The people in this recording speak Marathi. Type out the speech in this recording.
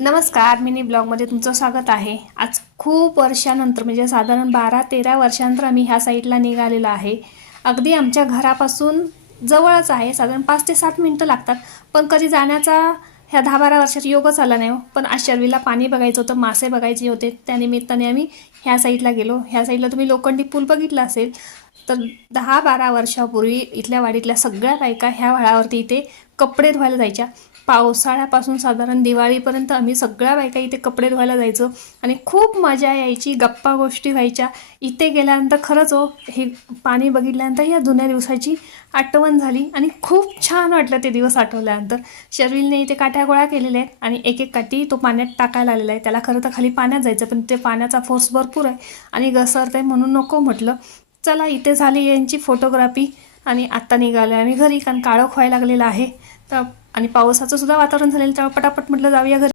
नमस्कार, मिनी ब्लॉगमध्ये तुमचं स्वागत आहे। आज खूप वर्षानंतर म्हणजे साधारण 12-13 वर्षानंतर आम्ही ह्या साईडला निघालेलो आहे। अगदी आमच्या घरापासून जवळच आहे, साधारण 5 ते 7 मिनिटं लागतात। पण कधी जाण्याचा ह्या 10-12 वर्षात योगच आला नाही हो। पण आज शर्वीला पाणी बघायचं होतं, मासे बघायचे होते, त्यानिमित्ताने आम्ही ह्या साईडला गेलो। ह्या साईडला तुम्ही लोखंडी पूल बघितला असेल तर 10-12 वर्षापूर्वी इथल्या वाडीतल्या सगळ्या बायका ह्या वळावरती इथे कपडे धुवायला जायच्या। पावसाळ्यापासून साधारण दिवाळीपर्यंत आम्ही सगळ्या बायका इथे कपडे धुवायला जायचो आणि खूप मजा यायची, गप्पा गोष्टी व्हायच्या। इथे गेल्यानंतर खरंच हो, हे पाणी बघितल्यानंतर या जुन्या दिवसाची आठवण झाली आणि खूप छान वाटलं ते दिवस आठवल्यानंतर। शर्विलने इथे काठ्या गोळा केलेल्या आहेत आणि एक एक काठी तो पाण्यात टाकायला आलेला आहे। त्याला खरं तर खाली पाण्यात जायचं, पण ते पाण्याचा फोर्स भरपूर आहे आणि घसरतंय म्हणून नको म्हटलं। चला, इथे झाली यांची फोटोग्राफी आणि आत्ता निघालो आम्ही घरी, कारण काळोख व्हायला लागलेला आहे तर आणि पावसाचं सुद्धा वातावरण झालेलं, तेव्हा पटापट म्हटलं जाऊया घरी।